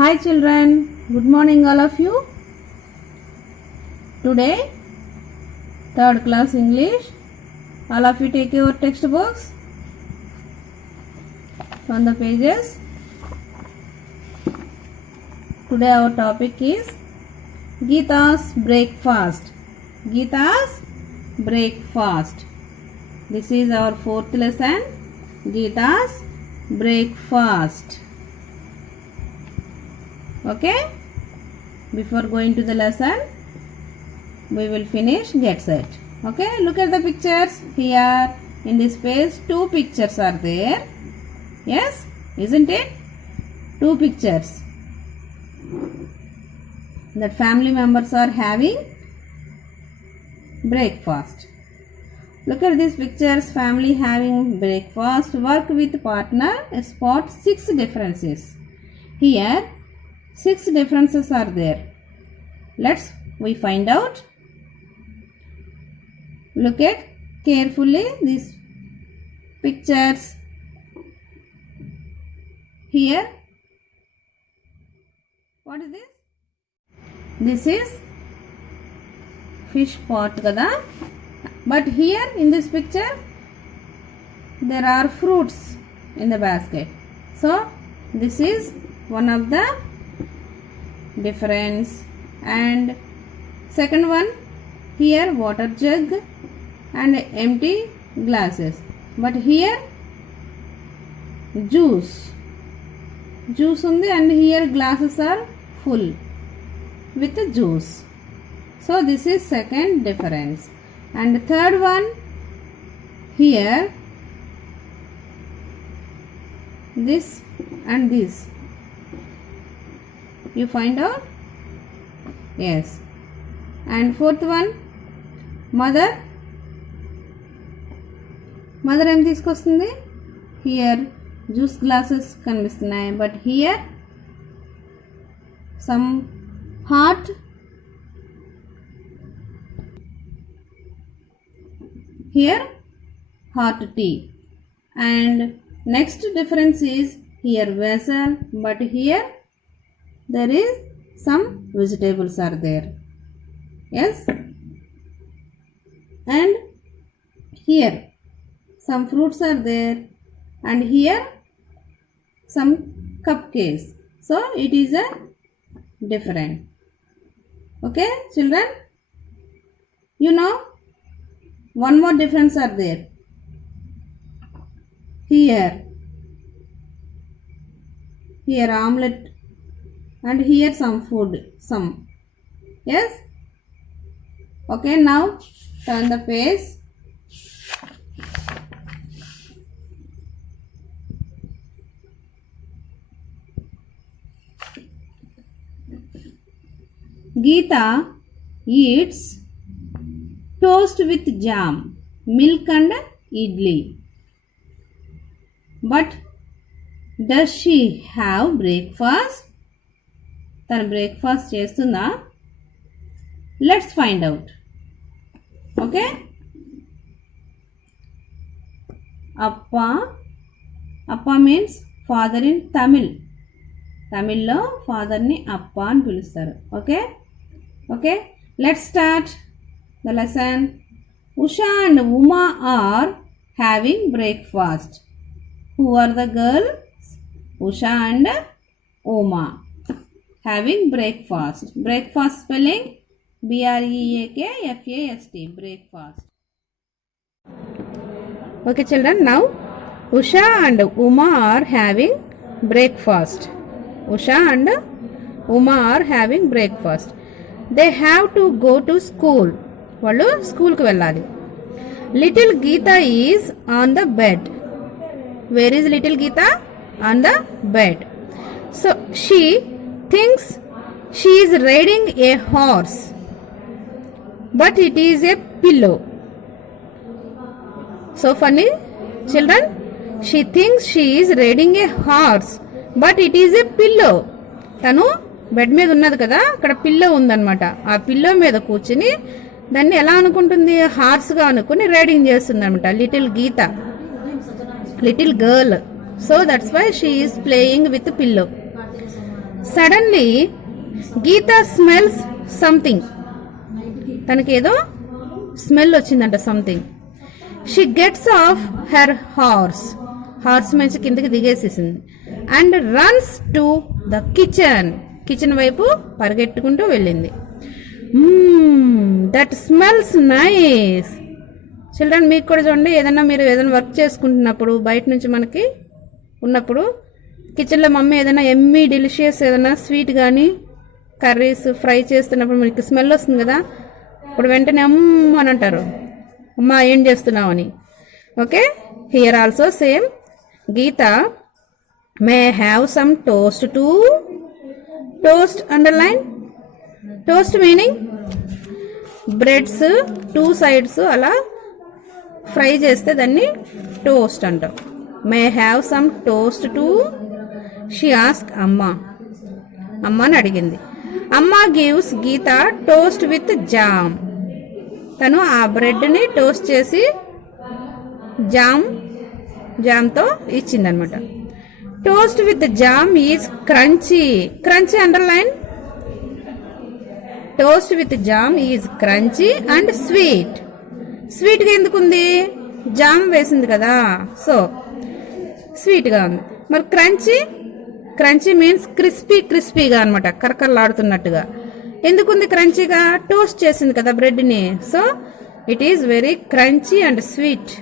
Hi children, good morning all of you. Today, 3rd class English. All of you take your textbooks on the pages. Today our topic is Gita's breakfast. Gita's breakfast. This is our 4th lesson, Gita's breakfast. Okay, before going to the lesson, we will finish get set. Okay, look at the pictures here. In this page, 2 pictures are there. Yes, isn't it? 2 pictures. That family members are having breakfast. Look at these pictures. Family having breakfast. Work with partner. Spot 6 differences. Here 6 differences are there. We find out. Look at carefully these pictures. Here, what is this? This is fish pot kada. But here in this picture, there are fruits in the basket. So, this is one of the difference. And second one, here water jug and empty glasses. But here juice undi, and here glasses are full with the juice. So this is second difference. And third one, here this and this. You find out? Yes. And fourth one, mother em తీసుకొస్తుంది. Here juice glasses కనిపిస్తున్నాయి, but here some hot tea. And next difference is here vessel, but here there is some vegetables are there. Yes. And here some fruits are there, and here some cupcakes. So it is a different. Okay children, you know one more difference are there. Here omelette, and here some food, some. Yes. Okay, now turn the page. Geeta eats toast with jam, milk and idli. But does she have breakfast? తన breakfast చేస్తుందా? Let's find out. Okay, appa means father in తమిళ్లో ఫాదర్ని అప్ప అని పిలుస్తారు. Okay, let's start the lesson. Usha and Uma are having breakfast. Who are the girls? Usha and Uma having breakfast. Breakfast spelling BREAKFAST. Breakfast. Okay children, now Usha and Uma are having breakfast. Usha and Uma are having breakfast. They have to go to school. వాళ్ళు స్కూల్కి వెళ్ళాలి. Little Geeta is on the bed. Where is little Geeta? On the bed. So she thinks she is riding a horse, but it is a pillow. So funny children, she thinks she is riding a horse, but it is a pillow. తను బెడ్ మీద ఉన్నది కదా, అక్కడ పిల్లో ఉందన్నమాట. ఆ పిల్లో మీద కూర్చుని దాన్ని ఎలా అనుకుంటుంది? హార్స్గా అనుకుని రైడింగ్ చేస్తుంది అనమాట. Little girl. So that's why she is playing with pillow. Suddenly Geeta smells something. తనకి ఏదో స్మెల్ వచ్చిందంట, something. She gets off her horse మంచి కిందకి దిగేసేసింది. And runs to the kitchen వైపు పరిగెట్టుకుంటూ వెళ్ళింది. That smells nice. చిల్డ్రన్, మీకు కూడా చూడండి, మీరు ఏదైనా వర్క్ చేసుకుంటున్నప్పుడు బయట నుంచి మనకి ఉన్నప్పుడు కిచెన్లో మమ్మీ ఏదైనా ఎమ్మీ డెలిషియస్ ఏదైనా స్వీట్ కానీ కర్రీస్ ఫ్రై చేస్తున్నప్పుడు మనకి స్మెల్ వస్తుంది కదా, ఇప్పుడు వెంటనే అని అంటారు, అమ్మా ఏం చేస్తున్నావు అని. Okay, here also same. Geeta may have some toast too. Toast underline. Toast meaning breads 2 sides అలా ఫ్రై చేస్తే దాన్ని టోస్ట్ అంటాం. May have some toast too. She ask అమ్మా అని అడిగింది. Amma gives Geeta toast with jam. తను ఆ బ్రెడ్ని టోస్ట్ చేసి జామ్తో ఇచ్చిందనమాట. Toast with jam is crunchy. Crunchy underline. Toast with jam is crunchy and sweet. స్వీట్గా ఎందుకుంది? జామ్ వేసింది కదా, సో స్వీట్గా ఉంది. మరి క్రంచీ మీన్స్ క్రిస్పీగా అనమాట, కరకరలాడుతున్నట్టుగా. ఎందుకుంది క్రంచీగా? టోస్ట్ చేసింది కదా బ్రెడ్ని, so it is very crunchy and sweet.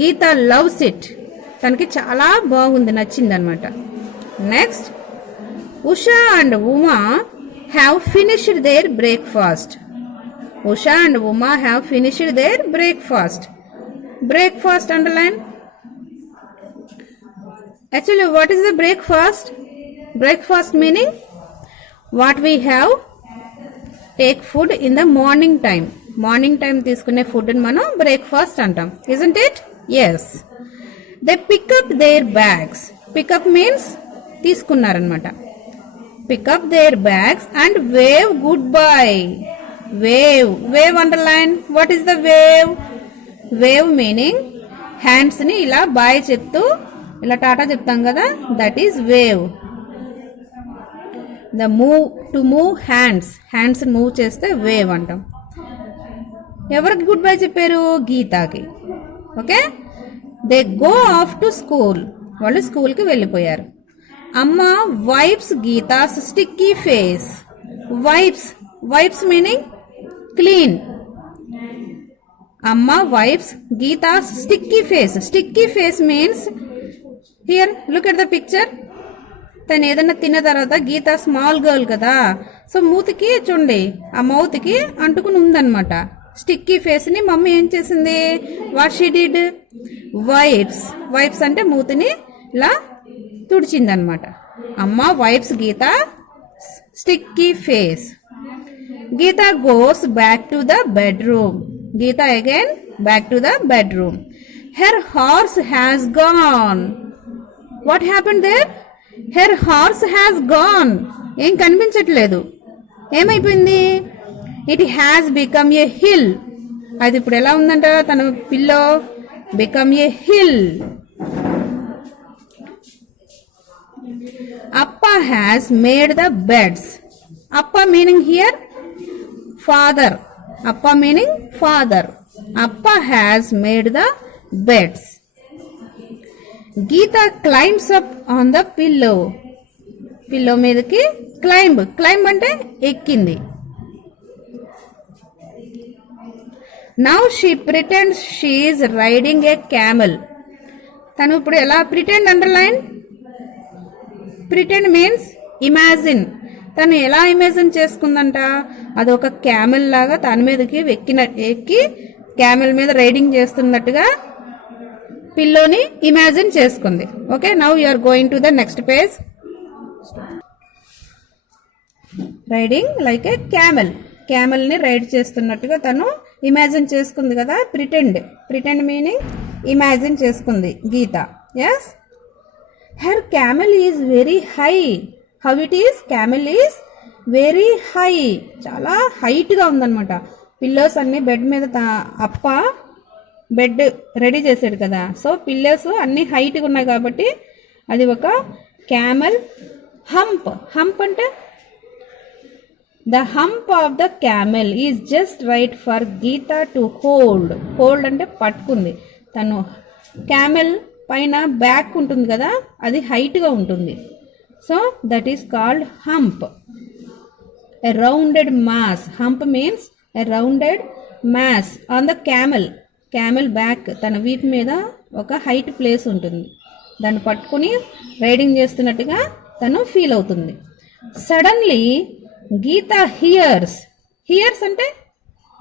Geeta loves it. తనకి చాలా బాగుంది, నచ్చింది అనమాట. Next, Usha and Uma have finished their breakfast. Usha and Uma have finished their breakfast. Breakfast underline. Actually, what is the breakfast? Breakfast meaning what we have take food in the morning time. Morning time తీసుకునే food ని మనం breakfast అంటాం, isn't it? Yes. They pick up their bags. Pick up means తీసుకున్నారనమాట. Pick up their bags and wave goodbye. Wave underline. What is the wave? Wave meaning hands ని ఇలా బాయ్ చెప్తూ ఇలా టాటా చెప్తాం కదా, that is wave. The move hands move చేస్తే wave అంటాం. ఎవరికి గుడ్ బై చెప్పారు? గీతాకి. Okay, they go off to school. వాళ్ళు స్కూల్కి వెళ్ళిపోయారు. Amma wipes Geeta's sticky face. Wipes meaning clean. Amma wipes Geeta's sticky face. Sticky face means here look at the picture. తను ఏదన్నా తిన్న తర్వాత గీత స్మాల్ గర్ల్ కదా, సో మూతికి చూడండి, ఆ మౌత్కి అంటుకుని ఉందన్నమాట స్టిక్కీ ఫేస్ ని. మమ్మీ ఏం చేసింది? What she did? వైప్స్ అంటే మూతిని ఇలా తుడిచిందనమాట. Amma wipes Geeta sticky face. Geeta goes back to the bedroom. Geeta again back to the bedroom. Her horse has gone. What happened there? Her horse has gone. ఏం కనిపించట్లేదు, ఏమైపోయింది? It has become a hill. అది ఇప్పుడు ఎలా ఉందంట? తన pillow become a hill. Appa has made the beds. Appa meaning here father. Appa meaning father. Appa has made the beds. Geeta climbs up on the pillow. Pillow మీదకి క్లైంబ్ అంటే ఎక్కింది. Now she pretends she is riding ఏ క్యామెల్. తను ఇప్పుడు ఎలా pretend underline. Pretend means imagine. తను ఎలా ఇమాజిన్ చేసుకుందంట? అది ఒక క్యామెల్ లాగా తన మీదకి ఎక్కి క్యామెల్ మీద రైడింగ్ చేస్తున్నట్టుగా పిల్లోని ఇమాజిన్ చేసుకుంది. Okay, now you are going to the next page. Riding like a camel ని రైడ్ చేస్తున్నట్టుగా తను ఇమాజిన్ చేసుకుంది కదా. ప్రిటెండ్ మీనింగ్ ఇమాజిన్ చేసుకుంది Geeta. Yes. Her camel is very high. How it is? Camel is very high. చాలా height గా ఉందన్నమాట. పిల్లోస్ అన్ని బెడ్ మీద అప్ప బెడ్ రెడీ చేసాడు కదా, సో పిల్లోస్ అన్ని హైట్గా ఉన్నాయి కాబట్టి అది ఒక క్యామెల్ హంప్ అంటే the hump of the camel is just right for Geeta to hold అంటే పట్టుకుంది. తను క్యామెల్ పైన బ్యాక్ ఉంటుంది కదా, అది హైట్గా ఉంటుంది. So that is called hump. A rounded mass. Hump means a rounded mass on the camel back. తన వీపు మీద ఒక హైట్ ప్లేస్ ఉంటుంది, దాన్ని పట్టుకుని రైడింగ్ చేస్తున్నట్టుగా తను ఫీల్ అవుతుంది. సడన్లీ గీత హియర్స్ అంటే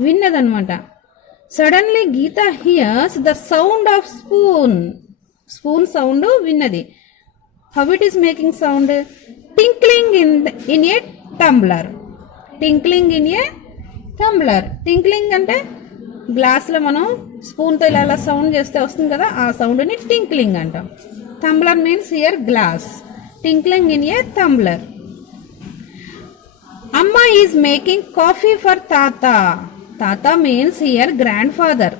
విన్నదనమాట. Suddenly Geeta hears the sound of spoon sound విన్నది. How it is making sound? Tinkling in a tumbler. Tinkling అంటే గ్లాస్లో మనం స్పూన్తో ఇలా సౌండ్ చేస్తే వస్తుంది కదా, ఆ సౌండ్ని టింక్లింగ్ అంటాం. Tumbler means here glass. Tinkling in a tumbler. Amma is making coffee for Tata. Tata means here grandfather.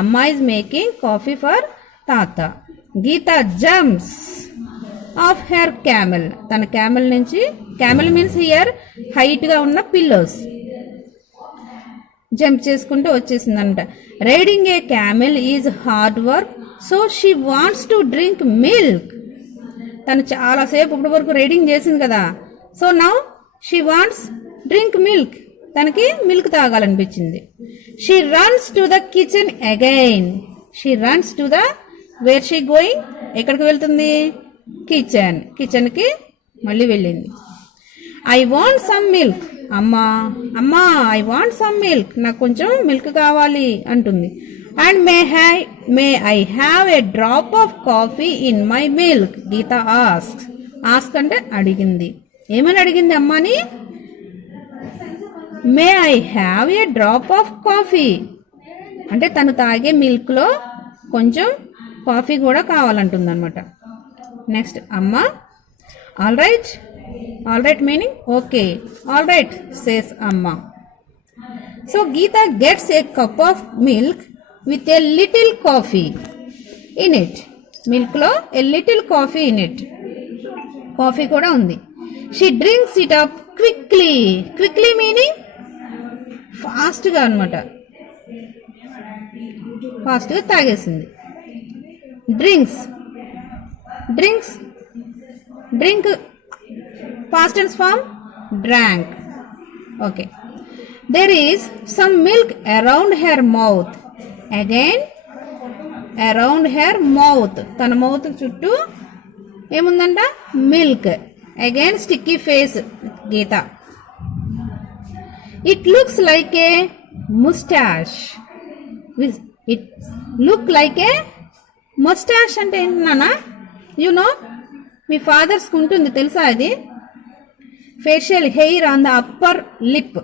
Amma is making coffee for Tata. Geeta jumps off her camel. Tana camel nunchi, camel means here height ga unna pillows. Jump చేసుకుంటూ వచ్చేసిందంట. Riding a camel is hard work, so she wants to drink milk. తను చాలాసేపు ఇప్పటి వరకు riding చేసింది కదా, so now she wants drink milk. తనకి milk తాగాలనిపించింది. She runs to the kitchen again. Where she going? ఎక్కడికి వెళ్తుంది? కిచెన్కి మళ్ళీ వెళ్ళింది. I want some milk. Amma I want some milk, నాకు కొంచెం మిల్క్ కావాలి అంటుంది. And may I have a drop of coffee in my milk? Geeta asks. Ask అంటే అడిగింది. ఏమని అడిగింది అమ్మని? May I have a drop of coffee? అంటే తను తాగే మిల్క్లో కొంచెం కాఫీ కూడా కావాలంటుంది అనమాట. Next Amma all right meaning okay. All right says Amma. So Geeta gets a cup of milk with a little coffee in it. Milk lo a little coffee in it. Coffee kuda undi. She drinks it up quickly meaning fast ga anamata. Fast ga tagesindi. Drink past tense form drank. Okay. There is some milk around her mouth. Again around her mouth. తన mouth చుట్టూ ఏముందంట? Milk. Again sticky face Geeta. It looks like a moustache. Moustache అంటే ఏంటన్నా? No మీ ఫాదర్స్కి ఉంటుంది తెలుసా? అది facial hair on the upper lip.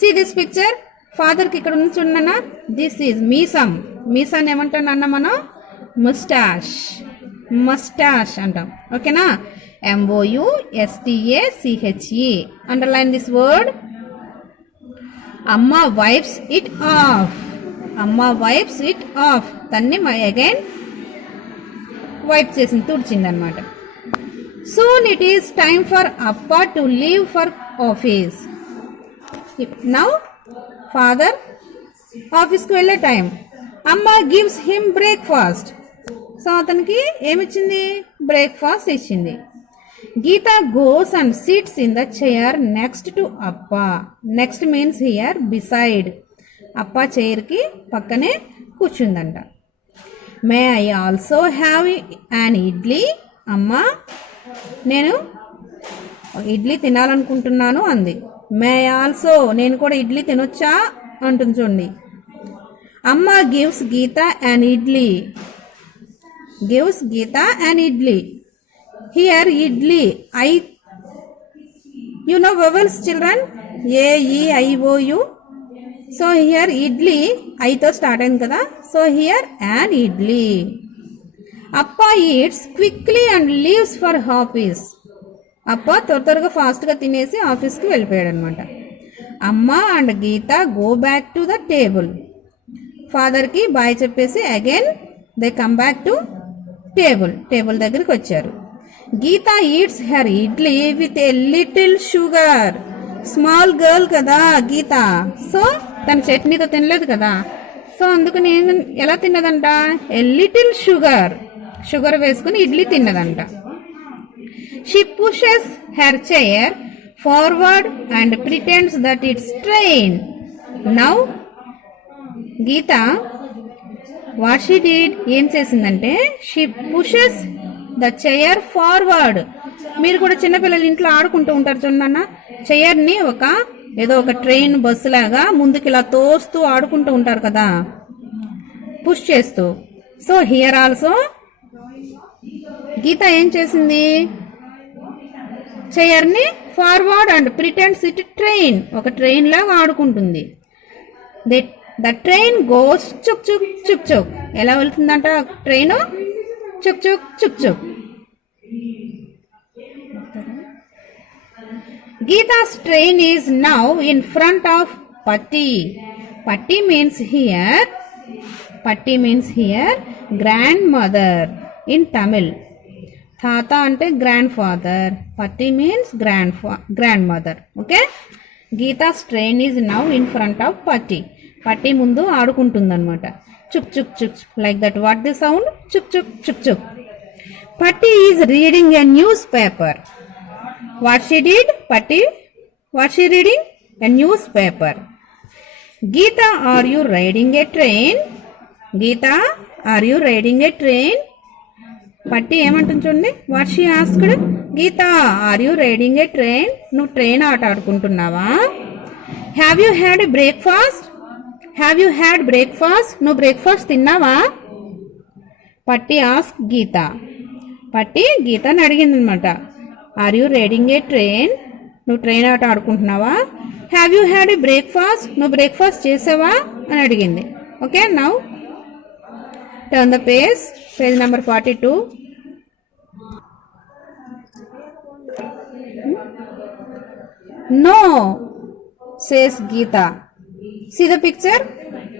See this picture. ఫాదర్కి ఇక్కడ ఉంది చూడన్నా, దిస్ ఈజ్ మీసం ఏమంటాం అన్న మనం? మస్టాష్ అంటాం. ఓకేనా? MOUSTACHE. Underline this word. Amma wipes it off. తన్ని అగైన్ వైప్ చేసింది, తుడిచింది అనమాట. Soon it is time for Appa to leave for office. Now father ఆఫీస్కి వెళ్ళే టైం. అమ్మ గివ్స్ హిమ్ బ్రేక్ఫాస్ట్. సో అతనికి ఏమిచ్చింది? బ్రేక్ఫాస్ట్ ఇచ్చింది. Geeta goes and sits in the chair next to Appa. Next means here beside. Appa చైర్కి పక్కనే కూర్చుందంట. May I also have an idli. అమ్మ నేను ఇడ్లీ తినాలనుకుంటున్నాను అంది. మే ఆల్సో, నేను కూడా ఇడ్లీ తినొచ్చా అంటుంది చూడండి. Amma gives Geeta and idli. Here idli, you know vowels children? AEIOU. So here idli ఐతో స్టార్ట్ అయింది కదా, so here and idli. Appa eats quickly and leaves for office. అప్ప త్వరగా ఫాస్ట్గా తినేసి ఆఫీస్కి వెళ్ళిపోయాడు అనమాట. Amma and Geeta go back to the table. ఫాదర్కి బాయ్ చెప్పేసి again they come back to table దగ్గరికి వచ్చారు. Geeta eats her idli with a little sugar. Small girl కదా గీత, సో తన చట్నీతో తినలేదు కదా, సో అందుకని ఎలా తిన్నదంట, ఎ లిటిల్ షుగర్ వేసుకుని ఇడ్లీ తిన్నదంట. She pushes her chair forward and pretends that it's train. Now Geeta what she did, ఏం చేసిందంటే, she pushes the chair forward. మీరు కూడా చిన్నపిల్లలు ఇంట్లో ఆడుకుంటూ ఉంటారు చూడన్న, చైర్ని ఏదో ఒక ట్రైన్ బస్సు లాగా ముందుకు ఇలా తోస్తూ ఆడుకుంటూ ఉంటారు కదా, పుష్ చేస్తూ. సో హియర్ ఆల్సో గీత ఏం చేసింది, చైర్ని forward and pretends it train, ఒక ట్రైన్ లాగా ఆడుకుంటుంది. ద ట్రైన్ గోస్ చుక్ చుక్ చుక్ చుక్. ఎలా వెళ్తుందంట ట్రైన్, చుక్ చుక్ చుక్ చుక్. Gita's train is now in front of Patti. Patti means here grandmother in Tamil. Tata ante grandfather, Patti means grandmother. Okay, Gita's train is now in front of Patti. Patti mundu aadukuntundannamata. Chuk chuk chuk, like that. What the sound? Chuk chuk chuk chuk. Patti is reading a newspaper. What she did, Patti? What she reading? A newspaper. Geeta, are you riding a train? Geeta, are you riding a train? Patti ఏమంటుంది చూడండి, what she asked, Geeta are you riding a train, నువ్వు train ఆట ఆడుకుంటున్నావా? Have you had breakfast, నువ్వు breakfast తిన్నావా? Patti ask Geeta, Patti గీతని అడిగింది అనమాట. Are you riding a train, నువ్వు ట్రైన్ ఆట ఆడుకుంటున్నావా? Have you had a breakfast, నువ్వు బ్రేక్ఫాస్ట్ చేసావా అని అడిగింది. Okay, now turn the page number 42. No, says Geeta. See the picture?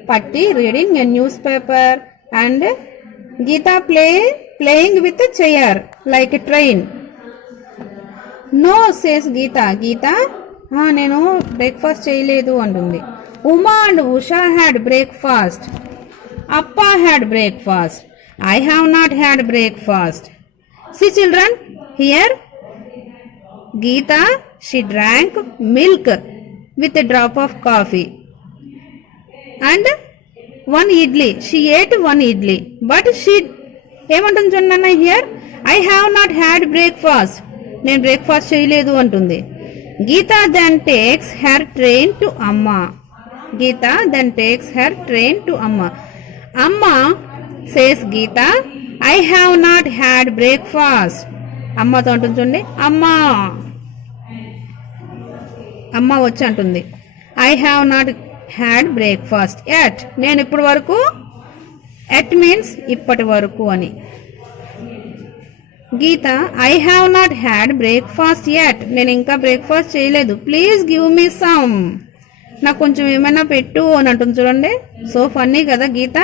Patti reading a newspaper and Geeta playing with a chair like a train. No, says Geeta. Geeta, నేను breakfast చేయలేదు అంటుంది. Uma and Usha had breakfast. Appa had breakfast. I have not had breakfast. See children, here Geeta, she drank milk with a drop of coffee and one idli. She ate one idli, but she ఏమంటుంది చూడండి here, I have not had breakfast, నేను breakfast చేయలేదు అంటుంది. Geeta then takes her train to Amma. Geeta then takes her train to Amma. Amma says Geeta, I have not had breakfast. అమ్మతో అంటుంది చూడండి, అమ్మ వచ్చి అంటుంది, I have not had breakfast yet, నేను ఇప్పటి వరకు, ఎట్ మీన్స్ ఇప్పటి వరకు అని. Geeta, I have not had breakfast yet, నేను ఇంకా బ్రేక్ఫాస్ట్ చేయలేదు, ప్లీజ్ గివ్ మీ సమ్, నాకు కొంచెం ఏమైనా పెట్టు అని అంటుంది చూడండి. సో ఫన్నీ కదా Geeta.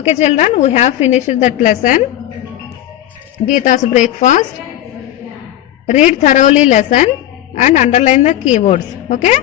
Okay children, we have finished that lesson, Geeta's breakfast. Read thoroughly lesson and underline the keywords. Okay.